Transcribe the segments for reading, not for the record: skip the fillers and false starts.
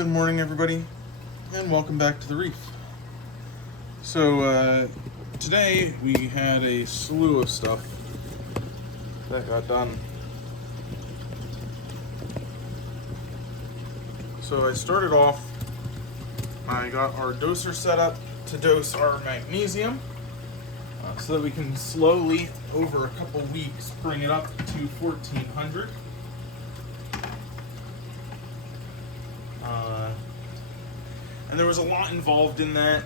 Good morning, everybody, and welcome back to the Reef. So, today we had a slew of stuff that got done. So I started off, I got our doser set up to dose our magnesium so that we can slowly, over a couple weeks, bring it up to 1400. And there was a lot involved in that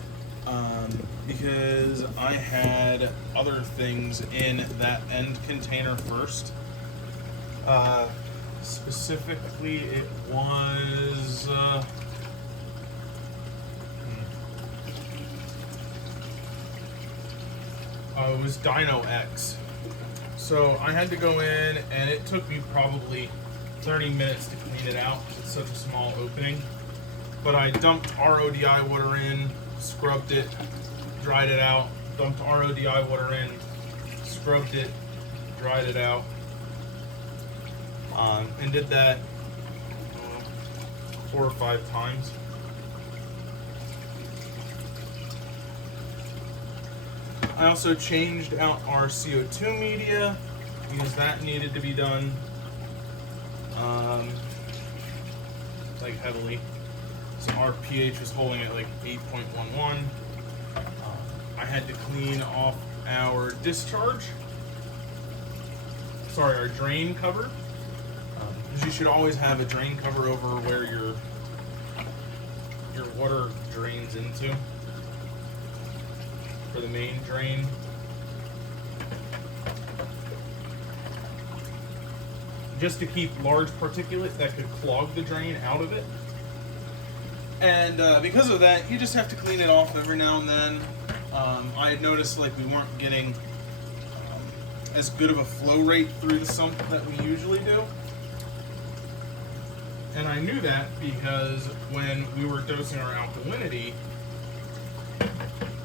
because I had other things in that end container first. Specifically, it was it was Dino X. So I had to go in, and it took me probably 30 minutes to clean it out. It's such a small opening. But I dumped RODI water in, scrubbed it, dried it out, dumped RODI water in, scrubbed it, dried it out, and did that 4 or 5 times. I also changed out our CO2 media because that needed to be done like heavily. So our pH was holding at like 8.11. I had to clean off our our drain cover. Because you should always have a drain cover over where your water drains into for the main drain. Just to keep large particulate that could clog the drain out of it. And because of that, you just have to clean it off every now and then. I had noticed like we weren't getting as good of a flow rate through the sump that we usually do. And I knew that because when we were dosing our alkalinity,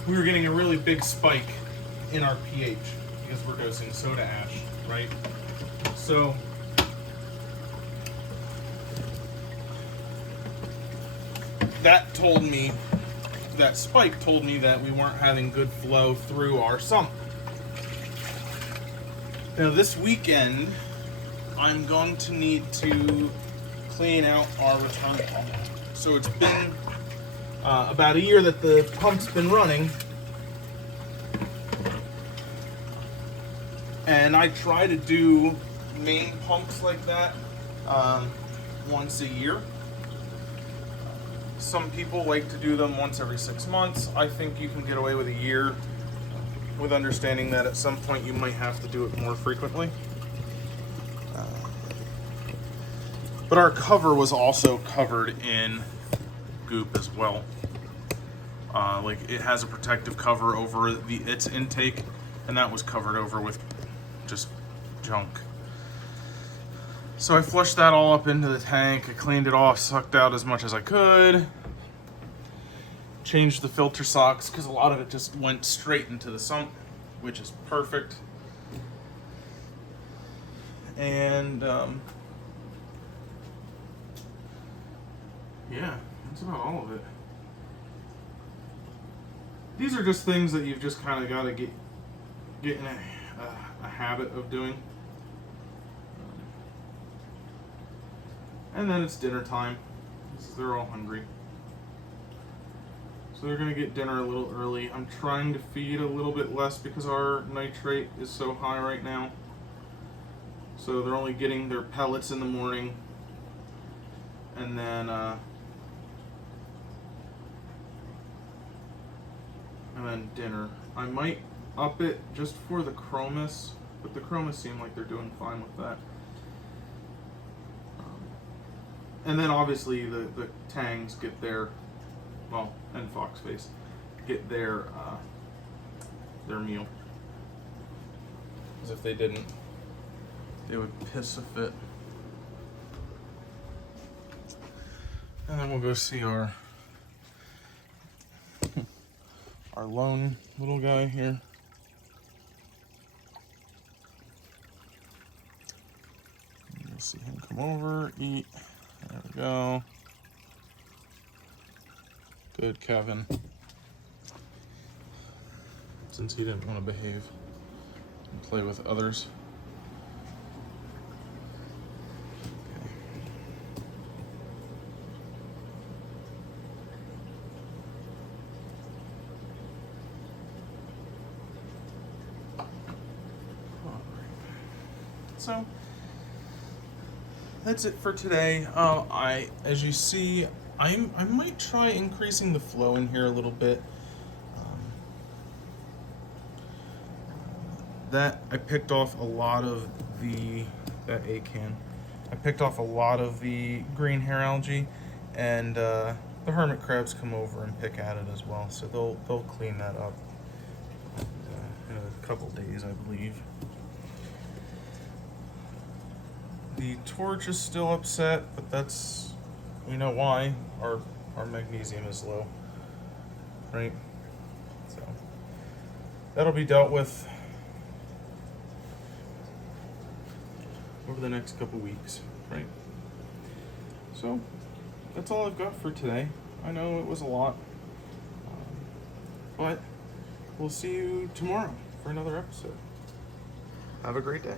we were getting a really big spike in our pH because we're dosing soda ash, right? So that spike told me that we weren't having good flow through our sump. Now this weekend, I'm going to need to clean out our return pump. So it's been about a year that the pump's been running. And I try to do main pumps like that once a year. Some people like to do them once every 6 months. I think you can get away with a year with understanding that at some point you might have to do it more frequently. But our cover was also covered in goop as well. Like it has a protective cover over its intake, and that was covered over with just junk. So I flushed that all up into the tank. I cleaned it off, sucked out as much as I could. Changed the filter socks because a lot of it just went straight into the sump, which is perfect. And yeah, that's about all of it. These are just things that you've just kind of got to get in a habit of doing. And then it's dinner time. They're all hungry. So they're going to get dinner a little early. I'm trying to feed a little bit less because our nitrate is so high right now. So they're only getting their pellets in the morning. And then dinner. I might up it just for the chromis, but the chromis seem like they're doing fine with that. And then obviously the tangs get their, well, and Foxface get their meal. Because if they didn't, they would piss a fit. And then we'll go see our lone little guy here. You'll see him come over, eat. There we go. Good, Kevin. Since he didn't want to behave and play with others. So that's it for today. As you see, I might try increasing the flow in here a little bit. That I picked off a lot of that acan. I picked off a lot of the green hair algae, and the hermit crabs come over and pick at it as well. So they'll clean that up in a couple days, I believe. The torch is still upset, but that's, we know why. Our magnesium is low, right? So that'll be dealt with over the next couple weeks, right? So that's all I've got for today. I know it was a lot, but we'll see you tomorrow for another episode. Have a great day.